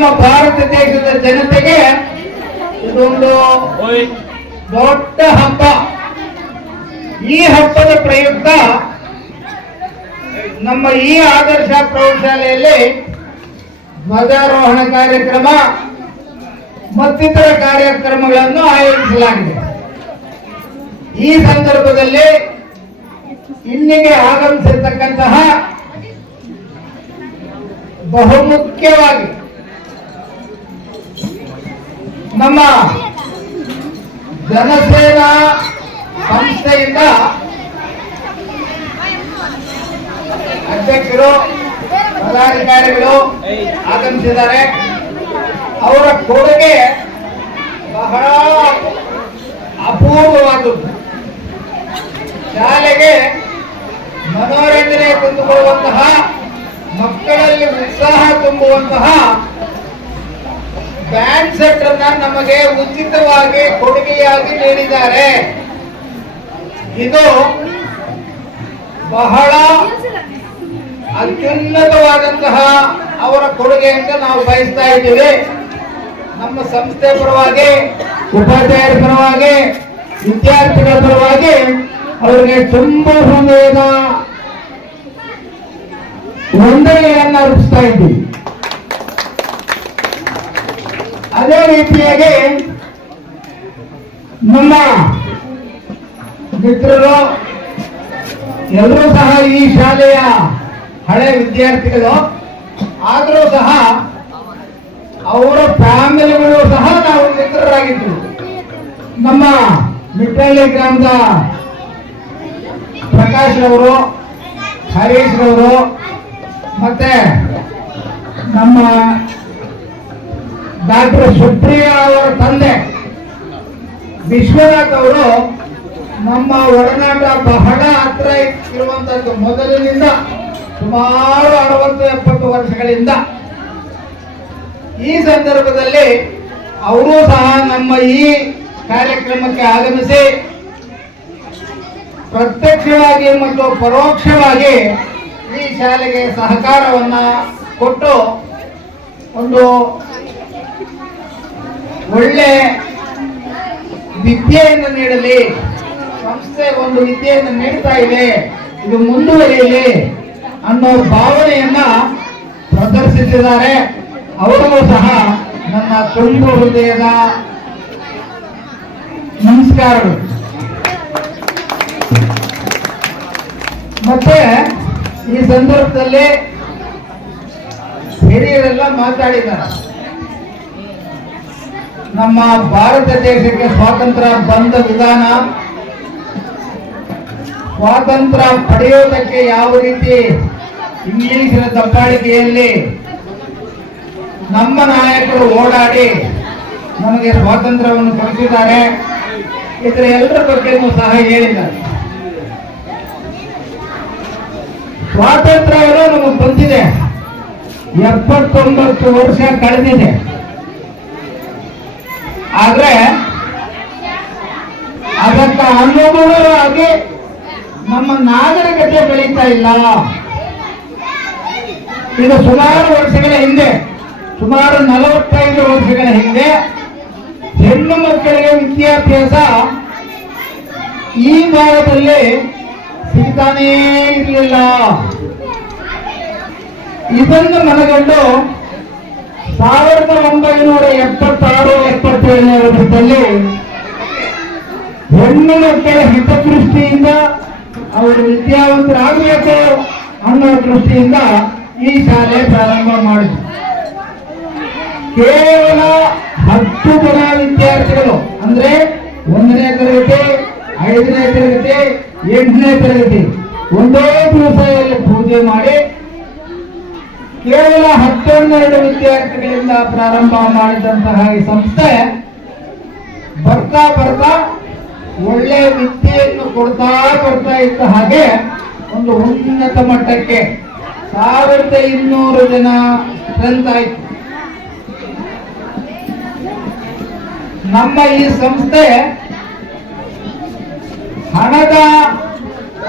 ನಮ್ಮ ಭಾರತ ದೇಶದ ಜನತೆಗೆ ಇದೊಂದು ದೊಡ್ಡ ಹಬ್ಬ. ಈ ಹಬ್ಬದ ಪ್ರಯುಕ್ತ ನಮ್ಮ ಈ ಆದರ್ಶ ಪ್ರೌಢಶಾಲೆಯಲ್ಲಿ ಧ್ವಜಾರೋಹಣ ಕಾರ್ಯಕ್ರಮ ಮತ್ತಿತರ ಕಾರ್ಯಕ್ರಮಗಳನ್ನು ಆಯೋಜಿಸಲಾಗಿದೆ. ಈ ಸಂದರ್ಭದಲ್ಲಿ ಇಲ್ಲಿಗೆ ಆಗಮಿಸಿರ್ತಕ್ಕಂತಹ ಬಹುಮುಖ್ಯವಾಗಿ ನಮ್ಮ ಜನಸೇನಾ ಸಂಸ್ಥೆಯಿಂದ ಅಧ್ಯಕ್ಷರು, ಪದಾಧಿಕಾರಿಗಳು ಆಗಮಿಸಿದ್ದಾರೆ. ಅವರ ಕೊಡುಗೆ ಬಹಳ ಅಪೂರ್ವವಾದದ್ದು ಶಾಲೆಗೆ ಮನೋರಂಜನೆ ತಂದುಕೊಳ್ಳುವಂತಹ ಮಕ್ಕಳಲ್ಲಿ ಉತ್ಸಾಹ ತುಂಬುವಂತಹ ಬ್ಯಾಂಡ್ ಸೆಟ್ ನಮಗೆ ಉಚಿತವಾಗಿ ಕೊಡುಗೆಯಾಗಿ ನೀಡಿದ್ದಾರೆ. ಇದು ಬಹಳ ಅತ್ಯುನ್ನತವಾದಂತಹ ಅವರ ಕೊಡುಗೆ ಅಂತ ನಾವು ಬಯಸ್ತಾ ಇದ್ದೀವಿ. ನಮ್ಮ ಸಂಸ್ಥೆ ಪರವಾಗಿ, ಉಪಾಧ್ಯಾಯರ ಪರವಾಗಿ, ವಿದ್ಯಾರ್ಥಿಗಳ ಪರವಾಗಿ ಅವರಿಗೆ ತುಂಬಾ ಹೃದಯದ ವಂದನೆಗಳನ್ನ ಅರ್ಪಿಸ್ತಾ ಇದ್ದೀವಿ. ಅದೇ ರೀತಿಯಾಗಿ ನಮ್ಮ ಮಿತ್ರರು ಎಲ್ಲರೂ ಸಹ ಈ ಶಾಲೆಯ ಹಳೆ ವಿದ್ಯಾರ್ಥಿಗಳು, ಆದರೂ ಸಹ ಅವರ ಫ್ಯಾಮಿಲಿಗಳು ಸಹ ನಾವು ಮಿತ್ರರಾಗಿದ್ದರು ನಮ್ಮ ಮಿಟ್ಟಳ್ಳಿ ಗ್ರಾಮದ ಪ್ರಕಾಶ್ ಅವರು ಹರೀಶ್ ಅವರು ಮತ್ತೆ ನಮ್ಮ ಡಾಕ್ಟರ್ ಸುಪ್ರಿಯಾ ಅವರ ತಂದೆ ವಿಶ್ವನಾಥ್ ಅವರು ನಮ್ಮ ಒಡನಾಟ ಬಹಳ ಹತ್ರ ಇರುವಂತದ್ದು ಮೊದಲಿನಿಂದ ಸುಮಾರು ಅರವತ್ತು ಎಪ್ಪತ್ತು ವರ್ಷಗಳಿಂದ. ಈ ಸಂದರ್ಭದಲ್ಲಿ ಅವರು ಸಹ ನಮ್ಮ ಈ ಕಾರ್ಯಕ್ರಮಕ್ಕೆ ಆಗಮಿಸಿ ಪ್ರತ್ಯಕ್ಷವಾಗಿ ಮತ್ತು ಪರೋಕ್ಷವಾಗಿ ಈ ಶಾಲೆಗೆ ಸಹಕಾರವನ್ನ ಕೊಟ್ಟು ಒಂದು ಒಳ್ಳೆ ವಿದ್ಯೆಯನ್ನು ನೀಡಲಿ. ಸಂಸ್ಥೆ ಒಂದು ವಿದ್ಯೆಯನ್ನು ನೀಡ್ತಾ ಇದೆ. ಇದು ಮುಂದುವರಿಯಲಿ ಅನ್ನೋ ಭಾವನೆಯನ್ನ ಪ್ರದರ್ಶಿಸಿದ್ದಾರೆ. ಅವರಿಗೂ ಸಹ ನನ್ನ ತುಂಬ ಹೃದಯದ ನಮಸ್ಕಾರಗಳು. ಮತ್ತೆ ಈ ಸಂದರ್ಭದಲ್ಲಿ ಹಿರಿಯರೆಲ್ಲ ಮಾತಾಡಿದ್ದಾರೆ. ನಮ್ಮ ಭಾರತ ದೇಶಕ್ಕೆ ಸ್ವಾತಂತ್ರ್ಯ ಬಂದ ವಿಧಾನ, ಸ್ವಾತಂತ್ರ್ಯ ಪಡೆಯೋದಕ್ಕೆ ಯಾವ ರೀತಿ ಇಂಗ್ಲಿಷಿನ ದಬ್ಬಾಳಿಕೆಯಲ್ಲಿ ನಮ್ಮ ನಾಯಕರು ಓಡಾಡಿ ನಮಗೆ ಸ್ವಾತಂತ್ರ್ಯವನ್ನು ಕೊಡಿಸಿದ್ದಾರೆ, ಇದರ ಎಲ್ಲರ ಬಗ್ಗೆಯೂ ಸಹ ಹೇಳಿದ್ದಾರೆ ಸ್ವಾತಂತ್ರ್ಯ ನಮಗೆ ಬಂದಿದೆ. ಎಪ್ಪತ್ತೊಂಬತ್ತು ವರ್ಷ ಕಳೆದಿದೆ. ಆದ್ರೆ ಅದಕ್ಕೆ ಅನುಗುಣವಾಗಿ ನಮ್ಮ ನಾಗರಿಕತೆ ಬೆಳೀತಾ ಇಲ್ಲ. ಇದು ಸುಮಾರು ವರ್ಷಗಳ ಹಿಂದೆ, ಸುಮಾರು ನಲವತ್ತೈದು ವರ್ಷಗಳ ಹಿಂದೆ ಹೆಣ್ಣು ಮಕ್ಕಳಿಗೆ ವಿದ್ಯಾಭ್ಯಾಸ ಈ ಭಾಗದಲ್ಲಿ ಸಿಗ್ತಾನೇ ಇರಲಿಲ್ಲ. ಇದನ್ನು ಮನಗಂಡು ಸಾವಿರದ ಒಂಬೈನೂರ ಎಪ್ಪತ್ತಾರು, ಎಪ್ಪತ್ತೇಳನೇ ವರ್ಷದಲ್ಲಿ ಹೆಣ್ಣು ಮಕ್ಕಳ ಹಿತದೃಷ್ಟಿಯಿಂದ ಅವರು ವಿದ್ಯಾವಂತರಾಗಬೇಕು ಅನ್ನೋ ದೃಷ್ಟಿಯಿಂದ ಈ ಶಾಲೆ ಪ್ರಾರಂಭ ಮಾಡಿದ್ರು. ಕೇವಲ ಹತ್ತು ಜನ ವಿದ್ಯಾರ್ಥಿಗಳು, ಅಂದ್ರೆ ಒಂದನೇ ತರಗತಿ, ಐದನೇ ತರಗತಿ, ಎಂಟನೇ ತರಗತಿ, ಒಂದೇ ದಿವಸ ಪೂಜೆ ಮಾಡಿ ಕೇವಲ ಹತ್ತೊಂದೆರಡು ವಿದ್ಯಾರ್ಥಿಗಳಿಂದ ಪ್ರಾರಂಭ ಮಾಡಿದಂತಹ ಈ ಸಂಸ್ಥೆ ಬರ್ತಾ ಬರ್ತಾ ಒಳ್ಳೆ ವಿದ್ಯೆಯನ್ನು ಕೊಡ್ತಾ ಕೊಡ್ತಾ ಇದ್ದ ಹಾಗೆ ಒಂದು ಉನ್ನತ ಮಟ್ಟಕ್ಕೆ ಸಾವಿರದ ಇನ್ನೂರು ಜನ ಸ್ಟ್ರೆಂತ್ ಆಯ್ತು. ನಮ್ಮ ಈ ಸಂಸ್ಥೆ ಹಣದ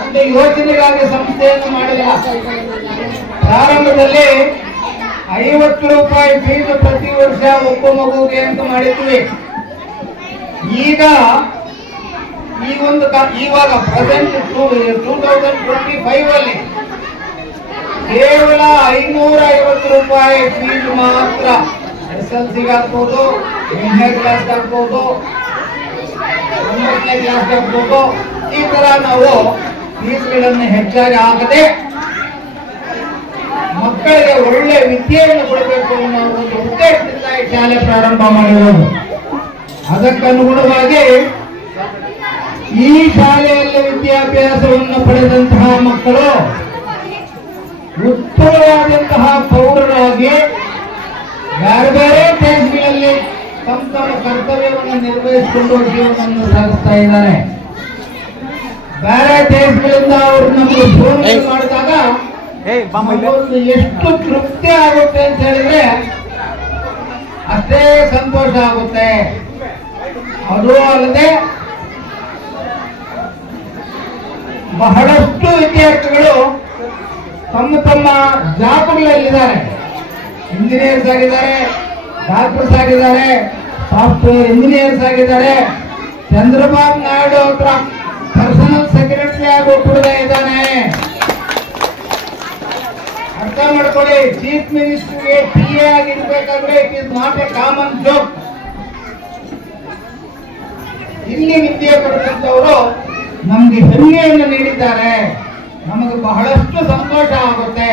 ಒಂದು ಯೋಜನೆಗಾಗಿ ಸಂಸ್ಥೆಯನ್ನು ಮಾಡಿಲ್ಲ ಪ್ರಾರಂಭದಲ್ಲಿ ಐವತ್ತು ರೂಪಾಯಿ ಫೀಸ್ ಪ್ರತಿ ವರ್ಷ ಒಬ್ಬ ಮಗುವಿಗೆ ಅಂತ ಮಾಡಿದ್ವಿ. ಈಗ ಈ ಒಂದು ಇವಾಗ present two thousand twenty five ಅಲ್ಲಿ ಕೇವಲ ಐನೂರ ಐವತ್ತು ರೂಪಾಯಿ ಫೀಸ್ ಮಾತ್ರ ಎಸ್ ಎಲ್ ಸಿಗೆ ಹಾಕ್ಬೋದು ಎಂಟನೇ ಕ್ಲಾಸ್ ಹಾಕ್ಬೋದು ಒಂಬತ್ತನೇ ಕ್ಲಾಸ್ ಹಾಕ್ಬೋದು. ಈ ತರ ನಾವು ಫೀಸ್ಗಳನ್ನು ಹೆಚ್ಚಾಗಿ ಹಾಕದೆ ಮಕ್ಕಳಿಗೆ ಒಳ್ಳೆ ವಿದ್ಯೆಯನ್ನು ಕೊಡಬೇಕು ಅನ್ನೋ ಒಂದು ಉದ್ದೇಶದಿಂದ ಈ ಶಾಲೆ ಪ್ರಾರಂಭ ಮಾಡಿರೋದು. ಅದಕ್ಕನುಗುಣವಾಗಿ ಈ ಶಾಲೆಯಲ್ಲಿ ವಿದ್ಯಾಭ್ಯಾಸವನ್ನು ಪಡೆದಂತಹ ಮಕ್ಕಳು ಉತ್ತಮವಾದಂತಹ ಪೌರರಾಗಿ ಬೇರೆ ಬೇರೆ ದೇಶಗಳಲ್ಲಿ ತಮ್ಮ ತಮ್ಮ ಕರ್ತವ್ಯವನ್ನು ನಿರ್ವಹಿಸಿಕೊಂಡು ಜೀವನವನ್ನು ಸಾಗಿಸ್ತಾ ಇದ್ದಾರೆ. ಬೇರೆ ದೇಶಗಳಿಂದ ಅವರು ನಮಗೆ ಫೋನ್ ಮಾಡಿದಾಗ ಎಷ್ಟು ತೃಪ್ತಿ ಆಗುತ್ತೆ ಅಂತ ಹೇಳಿದ್ರೆ ಅಷ್ಟೇ ಸಂತೋಷ ಆಗುತ್ತೆ. ಅದು ಅಲ್ಲದೆ ಬಹಳಷ್ಟು ವಿದ್ಯಾರ್ಥಿಗಳು ತಮ್ಮ ತಮ್ಮ ಜಾಬ್ಗಳಲ್ಲಿದ್ದಾರೆ ಇಂಜಿನಿಯರ್ಸ್ ಆಗಿದ್ದಾರೆ, ಡಾಕ್ಟರ್ಸ್ ಆಗಿದ್ದಾರೆ, ಸಾಫ್ಟ್ವೇರ್ ಇಂಜಿನಿಯರ್ಸ್ ಆಗಿದ್ದಾರೆ. ಚಂದ್ರಬಾಬು ನಾಯ್ಡು ಹತ್ರ ಪರ್ಸನಲ್ ಸೆಕ್ರೆಟರಿ ಆಗಿ ಕೂಡ ಇದ್ದಾನೆ. ಅರ್ಥ ಮಾಡ್ಕೊಳ್ಳಿ, ಚೀಫ್ ಮಿನಿಸ್ಟರ್ಗೆ P A ಆಗಿರ್ಬೇಕಾದ್ರೆ it is not a common joke ಇಲ್ಲಿ ವಿದ್ಯೆ ಪಡೆದಂತವರು ನಮ್ಗೆ ಹೆಮ್ಮೆಯನ್ನು ನೀಡಿದ್ದಾರೆ. ನಮಗೆ ಬಹಳಷ್ಟು ಸಂತೋಷ ಆಗುತ್ತೆ.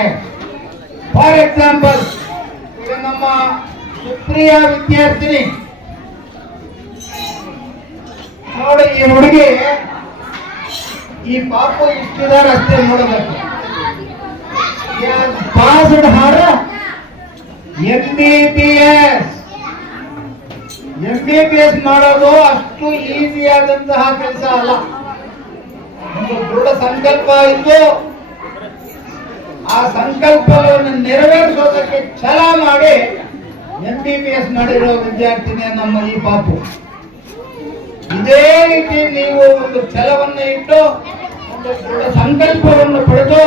ಫಾರ್ ಎಕ್ಸಾಂಪಲ್ ಈಗ ನಮ್ಮ ಸುಪ್ರಿಯ ವಿದ್ಯಾರ್ಥಿನಿ. ನೋಡಿ, ಈ ಹುಡುಗಿ ಈ ಪಾಪು ಇಷ್ಟಿದಾರೆ ಅಷ್ಟೇ ನೋಡಬೇಕು. ಪಾಸ್ಡ್ ಬಿ ಬಿ ಎಸ್ ಮಾಡೋದು ಅಷ್ಟು ಈಸಿ ಆದಂತಹ ಕೆಲಸ ಅಲ್ಲ. ಒಂದು ದೃಢ ಸಂಕಲ್ಪ ಇದ್ದು ಆ ಸಂಕಲ್ಪವನ್ನು ನೆರವೇರಿಸೋದಕ್ಕೆ ಛಲ ಮಾಡಿ ಎಂ ಬಿ ಬಿ ಎಸ್ ಮಾಡಿರೋ ವಿದ್ಯಾರ್ಥಿನೇ ನಮ್ಮ ಈ ಪಾಪು. ಇದೇ ರೀತಿ ನೀವು ಒಂದು ಛಲವನ್ನು ಇಟ್ಟು ಒಂದು ದೃಢ ಸಂಕಲ್ಪವನ್ನು ಪಡೆದು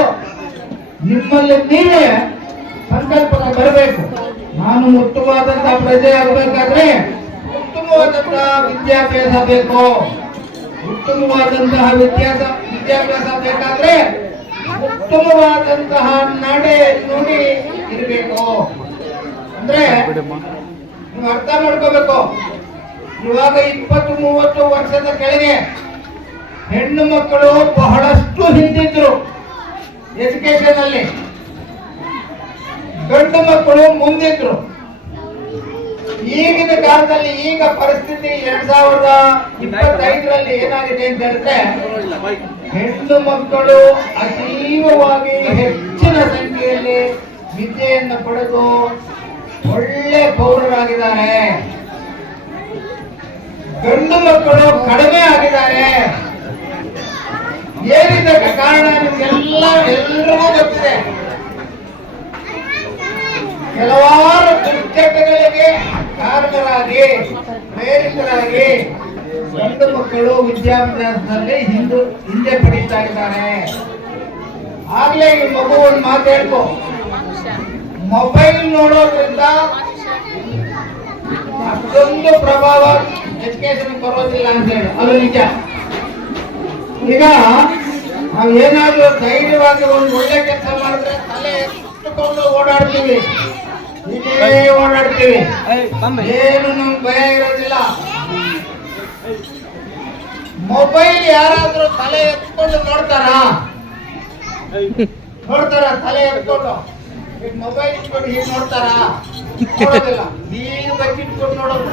ನಿಮ್ಮಲ್ಲಿ ನೀವೇ ಸಂಕಲ್ಪ ಬರಬೇಕು. ನಾನು ಉತ್ತಮವಾದಂತಹ ಪ್ರಜೆ ಆಗಬೇಕಾದ್ರೆ ಉತ್ತಮವಾದಂತಹ ವಿದ್ಯಾಭ್ಯಾಸ ಬೇಕು. ಉತ್ತಮವಾದಂತಹ ವಿದ್ಯಾಸ ವಿದ್ಯಾಭ್ಯಾಸ ಬೇಕಾದ್ರೆ ಉತ್ತಮವಾದಂತಹ ನಡೆ ನುಡಿ ಇರಬೇಕು. ಅಂದ್ರೆ ನೀವು ಅರ್ಥ ಮಾಡ್ಕೋಬೇಕು. ಇವಾಗ ಇಪ್ಪತ್ತು, ಮೂವತ್ತು ವರ್ಷದ ಕೆಳಗೆ ಹೆಣ್ಣು ಮಕ್ಕಳು ಬಹಳಷ್ಟು ಹಿಂದಿದ್ರು. ಎಜುಕೇಶನ್ ಅಲ್ಲಿ ಗಂಡು ಮಕ್ಕಳು ಮುಂದಿದ್ರು. ಈಗಿನ ಕಾಲದಲ್ಲಿ ಈಗ ಪರಿಸ್ಥಿತಿ ಎರಡ್ ಸಾವಿರದ ಇಪ್ಪತ್ತೈದರಲ್ಲಿ ಏನಾಗಿದೆ ಅಂತ ಹೇಳಿದ್ರೆ, ಹೆಣ್ಣು ಮಕ್ಕಳು ಅತೀವವಾಗಿ ಹೆಚ್ಚಿನ ಸಂಖ್ಯೆಯಲ್ಲಿ ವಿದ್ಯೆಯನ್ನು ಪಡೆದು ಒಳ್ಳೆ ಪೌರರಾಗಿದ್ದಾರೆ. ಗಂಡು ಮಕ್ಕಳು ಕಡಿಮೆ ಆಗಿದ್ದಾರೆ. ಏನಿದಕ್ಕೆ ಕಾರಣ ನಿಮ್ಗೆಲ್ಲ ಎಲ್ಲರೂ ಗೊತ್ತಿದೆ. ಕೆಲವಾರು ದುರ್ಘಟನೆಗಳಿಗೆ ಕಾರಣರಾಗಿ, ಪ್ರೇರಿತರಾಗಿ ಗಂಡು ಮಕ್ಕಳು ವಿದ್ಯಾಭ್ಯಾಸದಲ್ಲಿ ಹಿಂದು, ಹಿಂದೆ ಪಡೀತಾ ಇದ್ದಾರೆ. ಆಗ್ಲೇ ಈ ಮಗು ಒಂದು ಮೊಬೈಲ್ ನೋಡೋದ್ರಿಂದ ಅಷ್ಟೊಂದು ಪ್ರಭಾವ ಎಜುಕೇಶನ್ ಬರೋದಿಲ್ಲ ಅಂತ ಹೇಳಿ. ಅದು ನಿಜ. ಈಗ ನಾವು ಧೈರ್ಯವಾಗಿ ಒಂದು ಒಳ್ಳೆ ಕೆಲಸ ಮಾಡಿದ್ರೆ ತಲೆ ಎತ್ತುಕೊಂಡು ಓಡಾಡ್ತೀವಿ. ಓಡಾಡ್ತೀವಿ. ಏನು ನಮ್ಗೆ ಭಯ ಇರೋದಿಲ್ಲ. ಮೊಬೈಲ್ ಯಾರಾದ್ರೂ ತಲೆ ಎತ್ಕೊಂಡು ನೋಡ್ತಾರ? ನೋಡ್ತಾರ ತಲೆ ಎತ್ಕೊಂಡು? ಮೊಬೈಲ್ ಇಟ್ಕೊಂಡು ಹೀಗೆ ನೋಡ್ತಾರ? ನೋಡೋದಿಲ್ಲ. ಬಗ್ಗೆ ಬಚ್ಚಿಟ್ಕೊಂಡು ನೋಡೋದು.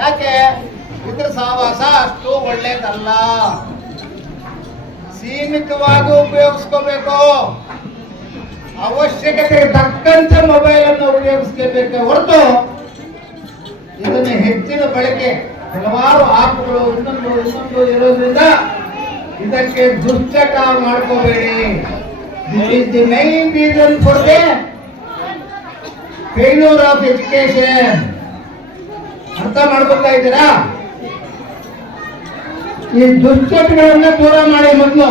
ಯಾಕೆ? ಇದ್ರ ಸಹವಾಸ ಅಷ್ಟು ಒಳ್ಳೇದಲ್ಲ. ಸೀಮಿತವಾಗಿ ಉಪಯೋಗಿಸ್ಕೋಬೇಕು. ಅವಶ್ಯಕತೆಗೆ ತಕ್ಕಂತೆ ಮೊಬೈಲ್ ಅನ್ನು ಉಪಯೋಗಿಸ್ಕೋಬೇಕು ಹೊರತು ಇದನ್ನು ಹೆಚ್ಚಿನ ಬಳಕೆ. ಹಲವಾರು ಆಪ್ಗಳು ಇನ್ನೊಂದು ಇನ್ನೊಂದು ಇರೋದ್ರಿಂದ ಇದಕ್ಕೆ ದುಶ್ಚಟ ಮಾಡ್ಕೋಬೇಡಿ. Main reason failure of education ಅರ್ಥ ಮಾಡ್ಕೊತಾ ಇದ್ದೀರಾ? ಈ ದುಶ್ಚಟಗಳನ್ನ ದೂರ ಮಾಡಿ ಮೊದಲು.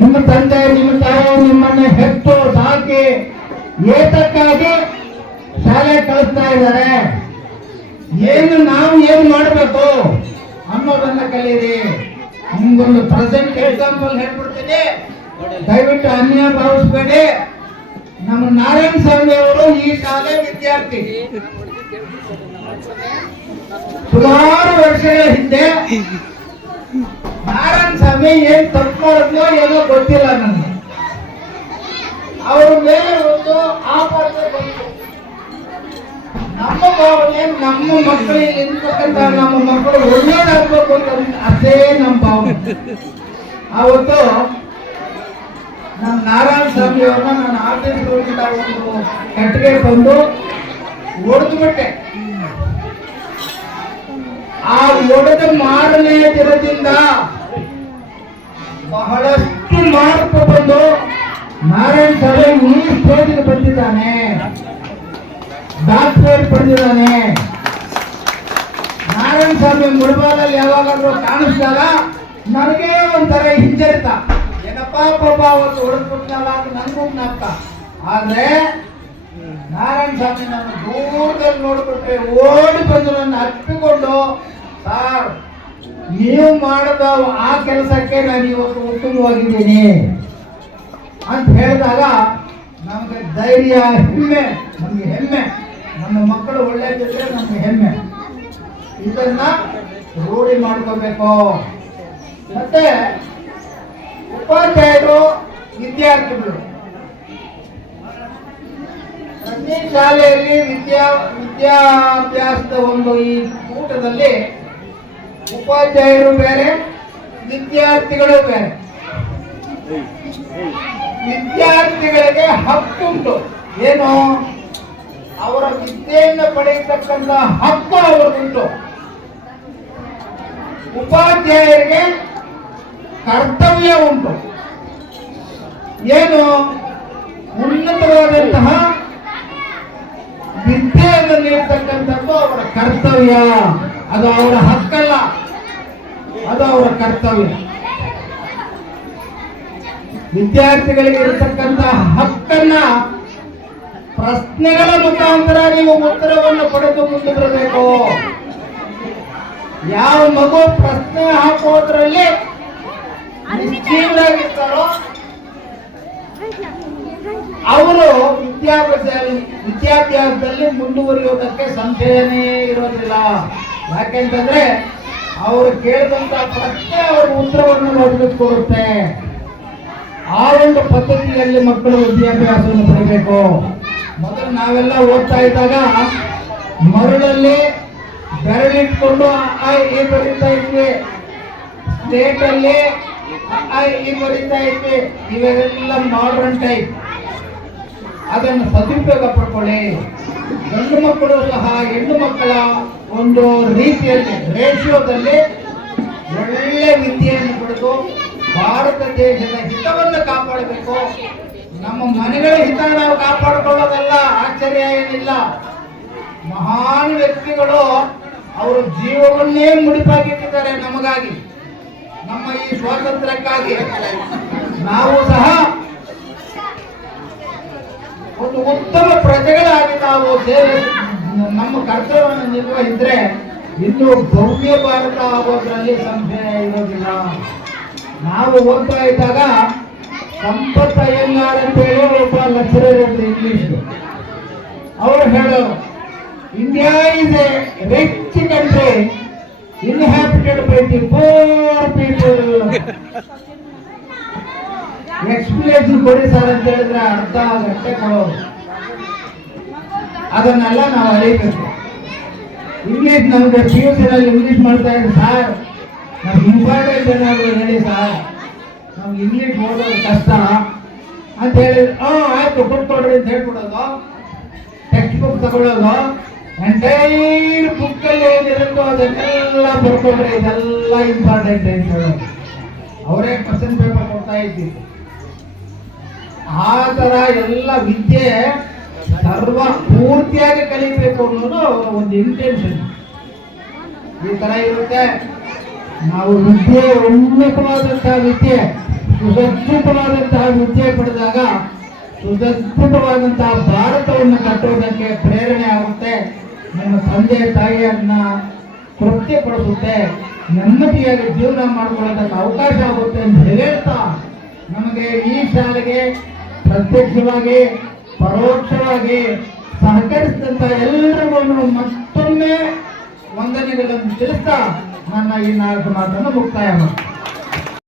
ನಿಮ್ಮ ತಂದೆ ನಿಮ್ಮ ತಾಯಿ ನಿಮ್ಮನ್ನ ಹೆತ್ತು ಸಾಕಿ ಏತಕ್ಕಾಗಿ ಶಾಲೆ ಕಳಿಸ್ತಾ ಇದ್ದಾರೆ. ಏನು ನಾವು ಏನು ಮಾಡಬೇಕು? ಅನ್ನೋದನ್ನ ಕಲೀರಿ. ನಿಮ್ಗೊಂದು ಪ್ರೆಸೆಂಟ್ ಎಕ್ಸಾಂಪಲ್ ಹೇಳ್ಬಿಡ್ತೀನಿ ದಯವಿಟ್ಟು ಅನ್ಯ ಭಾವಿಸ್ಬೇಡಿ. ನಮ್ಮ ನಾರಾಯಣ ಸ್ವಾಮಿ ಅವರು ಈ ಶಾಲೆ ವಿದ್ಯಾರ್ಥಿ. ಸುಮಾರು ವರ್ಷಗಳ ಹಿಂದೆ ನಾರಾಯಣ ಸ್ವಾಮಿ ಏನ್ ತಪ್ಪು ಮಾಡಿದ್ನೋ ಏನೋ ಗೊತ್ತಿಲ್ಲ ನನಗೆ. ಅವ್ರ ಮೇಲೆ ಒಂದು ಆಪಾದ ಬಂತು. ನಮ್ಮ ಭಾವನೆ ನಮ್ಮ ಮಕ್ಕಳಿಗೆ ಇರ್ತಕ್ಕಂಥ ನಮ್ಮ ಮಕ್ಕಳು ಒಳ್ಳೇದಾಗ್ಬೇಕು ಅಂತ ಅದೇ ನಮ್ಮ ಭಾವನೆ. ಅವತ್ತು ನಮ್ಮ ನಾರಾಯಣ ಸ್ವಾಮಿ ಅವ್ರನ್ನ ನಾನು ಹೋಗಿದ್ದ ಒಂದು ಕಟ್ಟಿಗೆ ಬಂದು ಹೊಡೆದು ಬಿಟ್ಟೆ. ಆ ಒಡೆದ ಮಾರನೆಯ ದಿನದಿಂದ ಬಹಳಷ್ಟು ಮಾರ್ಪ ಬಂದು ನಾರಾಯಣ ಸಭೆ ಈ ಸ್ಟೇಜ್ಗೆ ಬಂದಿದ್ದಾನೆ ಡಾಕ್ಟರೇಟ್ ಪಡೆದಿದ್ದಾನೆ. ನಾರಾಯಣ ಸ್ವಾಮಿ ಮುಳುಬಾಲಲ್ಲಿ ಯಾವಾಗಾದ್ರೂ ಕಾಣಿಸಿದಾಗ ನನಗೆ ಒಂಥರ ಹಿಂಜರಿತ. ಏನಪ್ಪ ಪಾಪ, ಅವತ್ತು ಅಂತ ನನಗೂ ಜ್ಞಾಪಕ. ಆದ್ರೆ ನಾರಾಯಣ ಸ್ವಾಮಿ ನಾನು ದೂರದಲ್ಲಿ ನೋಡ್ಬಿಟ್ರೆ ಓಡಿ ಬಂದು ನನ್ನ ಸಾರ್, ನೀವು ಮಾಡದ ಆ ಕೆಲಸಕ್ಕೆ ನಾನು ಇವತ್ತು ಉತ್ತಮವಾಗಿದ್ದೀನಿ ಅಂತ ಹೇಳಿದಾಗ ನಮಗೆ ಧೈರ್ಯ, ಹೆಮ್ಮೆ, ನಮಗೆ ಹೆಮ್ಮೆ. ನಮ್ಮ ಮಕ್ಕಳು ಒಳ್ಳೆಯದಿದ್ರೆ ನಮಗೆ ಹೆಮ್ಮೆ. ಇದನ್ನ ರೂಢಿ ಮಾಡ್ಕೋಬೇಕು. ಮತ್ತೆ ಉಪಾಧ್ಯಾಯರು, ವಿದ್ಯಾರ್ಥಿಗಳು. ಪ್ರತಿ ಶಾಲೆಯಲ್ಲಿ ವಿದ್ಯಾ, ವಿದ್ಯಾಭ್ಯಾಸದ ಒಂದು ಈ ಕೂಟದಲ್ಲಿ ಉಪಾಧ್ಯಾಯರು ಬೇರೆ, ವಿದ್ಯಾರ್ಥಿಗಳು ಬೇರೆ. ವಿದ್ಯಾರ್ಥಿಗಳಿಗೆ ಹಕ್ಕುಂಟು. ಏನು? ಅವರ ವಿದ್ಯೆಯನ್ನು ಪಡೆಯತಕ್ಕಂತ ಹಕ್ಕು ಅವರಿಗುಂಟು ಉಪಾಧ್ಯಾಯರಿಗೆ ಕರ್ತವ್ಯ ಉಂಟು. ಏನು? ಉನ್ನತವಾದಂತಹ ವಿದ್ಯೆಯನ್ನು ನೀಡ್ತಕ್ಕಂಥದ್ದು ಅವರ ಕರ್ತವ್ಯ. ಅದು ಅವರ ಹಕ್ಕಲ್ಲ. ಅದು ಅವರ ಕರ್ತವ್ಯ. ವಿದ್ಯಾರ್ಥಿಗಳಿಗೆ ಇರತಕ್ಕಂತ ಹಕ್ಕನ್ನ ಪ್ರಶ್ನೆಗಳ ಮುಖಾಂತರ ನೀವು ಉತ್ತರವನ್ನು ಪಡೆದು ಮುಂದೆ ಬರಬೇಕು ಯಾವ ಮಗು ಪ್ರಶ್ನೆ ಹಾಕೋದ್ರಲ್ಲಿ ನಿಶ್ಚಿತರಾಗಿರ್ತಾರೋ ಅವರು ವಿದ್ಯಾಭ್ಯಾಸ ವಿದ್ಯಾಭ್ಯಾಸದಲ್ಲಿ ಮುಂದುವರಿಯೋದಕ್ಕೆ ಸಂಶಯನೇ ಇರೋದಿಲ್ಲ. ಯಾಕೆಂತಂದ್ರೆ ಅವರು ಕೇಳಿದಂತ ಪ್ರಶ್ನೆ ಅವರ ಉತ್ತರವನ್ನು ಕೊಡುತ್ತೆ. ಆ ಒಂದು ಪದ್ಧತಿಯಲ್ಲಿ ಮಕ್ಕಳು ವಿದ್ಯಾಭ್ಯಾಸವನ್ನು ಪಡಿಬೇಕು. ಮೊದಲು ನಾವೆಲ್ಲ ಓದ್ತಾ ಇದ್ದಾಗ ಮರಳಲ್ಲಿ ಬೆರಳಿಟ್ಕೊಂಡು, ಆ, ಈ ಬರೀತಾ ಇದ್ವಿ. ಸ್ಟೇಟ್ ಅಲ್ಲಿ, ಆ, ಈ ಬರೀತಾ ಇದ್ವಿ. ಇವೆಲ್ಲ ಮಾಡ್ರನ್ ಟೈಪ್ ಅದನ್ನು ಸದುಪಯೋಗ ಪಡ್ಕೊಳ್ಳಿ. ಗಂಡು ಮಕ್ಕಳು ಸಹ, ಹೆಣ್ಣು ಮಕ್ಕಳ ಒಂದು ರೀತಿಯಲ್ಲಿ ರೇಷಿಯೋದಲ್ಲಿ ಒಳ್ಳೆ ವಿದ್ಯೆಯನ್ನು ಪಡೆದು ಭಾರತ ದೇಶದ ಹಿತವನ್ನು ಕಾಪಾಡಬೇಕು. ನಮ್ಮ ಮನೆಗಳ ಹಿತ ನಾವು ಕಾಪಾಡಿಕೊಳ್ಳೋದಲ್ಲ, ಆಶ್ಚರ್ಯ ಏನಿಲ್ಲ. ಮಹಾನ್ ವ್ಯಕ್ತಿಗಳು ಅವರು ಜೀವವನ್ನೇ ಮುಡಿಪಾಗಿಟ್ಟಿದ್ದಾರೆ ನಮಗಾಗಿ. ನಮ್ಮ ಈ ಸ್ವಾತಂತ್ರ್ಯಕ್ಕಾಗಿ ನಾವು ಸಹ ಒಂದು ಉತ್ತಮ ಪ್ರಜೆಗಳಾಗಿ ನಾವು ಸೇವೆ ನಮ್ಮ ಕರ್ತವ್ಯವನ್ನು ನಿರ್ವಹಿಸಿದ್ರೆ ಇನ್ನು ಭವ್ಯ ಭಾರತ ಆಗೋದ್ರಲ್ಲಿ ಸಂಶಯ ಇರೋದಿಲ್ಲ. ನಾವು ಓದ್ತಾ ಇದ್ದಾಗ ಸಂಪತ್ತ ಎಲ್ಲಾರ ಹೇಳಿ ಒಬ್ಬ ಲೆಕ್ಚರರ್ ಇದ್ರು ಇಂಗ್ಲಿಷ್ ಅವರು ಹೇಳೋರು India is a rich country inhabited by the poor people explanation ಕೊಡಿ ಸರ್ ಅಂತ ಹೇಳಿದ್ರೆ ಅರ್ಧ ಗಂಟೆ ಕೊಡೋರು. ಅದನ್ನೆಲ್ಲ ನಾವು ಅರಿಬೇಕು ಇಂಗ್ಲಿಷ್ ನಮಗೆ ಪಿ ಯು ಸಿನಲ್ಲಿ ಇಂಗ್ಲಿಷ್ ಮಾಡ್ತಾ ಇದ್ದೆ ಸರ್ ನಮ್ಗೆ ಇಂಪಾರ್ಟೆಂಟ್ ಏನಾದರೂ ಹೇಳಿ ಸರ್ ನಮ್ಗೆ ಇಂಗ್ಲಿಷ್ ಓದೋದು ಕಷ್ಟ. ಅಂತ ಹೇಳಿ ಹ್ಞೂ ಆಯ್ತು ಕೊಟ್ಕೊಡ್ರಿ ಅಂತ ಹೇಳ್ಬಿಡೋದು. ಟೆಕ್ಸ್ಟ್ ಬುಕ್ ತಗೊಳ್ಳೋದು. ಎಂಟೈರ್ ಬುಕ್ಕಲ್ಲಿ ಏನಿರುತ್ತೋ ಅದನ್ನೆಲ್ಲ ಬರ್ಕೊಂಡ್ರೆ ಇದೆಲ್ಲ ಇಂಪಾರ್ಟೆಂಟ್ ಅಂತ ಹೇಳೋದು. ಅವರೇ ಕ್ವಶನ್ ಪೇಪರ್ ಕೊಡ್ತಾ ಇದ್ದೀವಿ ಆ ಥರ ಎಲ್ಲ ವಿದ್ಯೆ ಸರ್ವ ಪೂರ್ತಿಯಾಗಿ ಕಲಿಬೇಕು ಅನ್ನೋದು ಒಂದು ಇಂಟೆನ್ಷನ್ ಈ ತರ ಇರುತ್ತೆ. ನಾವು ವಿದ್ಯೆ ಉನ್ನತವಾದಂತಹ ವಿದ್ಯೆ, ಸುಸಜ್ಜಿತವಾದಂತಹ ವಿದ್ಯೆ ಪಡೆದಾಗ ಸುಸಜ್ಜಿತವಾದಂತಹ ಭಾರತವನ್ನು ಕಟ್ಟುವುದಕ್ಕೆ ಪ್ರೇರಣೆ ಆಗುತ್ತೆ. ನಮ್ಮ ತಂದೆ, ತಾಯಿಯನ್ನ ತೃಪ್ತಿಪಡಿಸುತ್ತೆ. ನೆಮ್ಮದಿಯಾಗಿ ಜೀವನ ಮಾಡಿಕೊಳ್ಳೋದಕ್ಕೆ ಅವಕಾಶ ಆಗುತ್ತೆ ಅಂತ ಹೇಳ್ತಾ ನಮಗೆ ಈ ಶಾಲೆಗೆ ಪ್ರತ್ಯಕ್ಷವಾಗಿ ಪರೋಕ್ಷವಾಗಿ ಸಹಕರಿಸಿದಂತ ಎಲ್ಲರಿಗೂ ಮತ್ತೊಮ್ಮೆ ವಂದನೆಗಳನ್ನು ತಿಳಿಸ್ತಾ ನನ್ನ ಈ ನಾಲ್ಕು ಮಾತನ್ನು ಮುಕ್ತಾಯ ಮಾಡ್ತೀನಿ.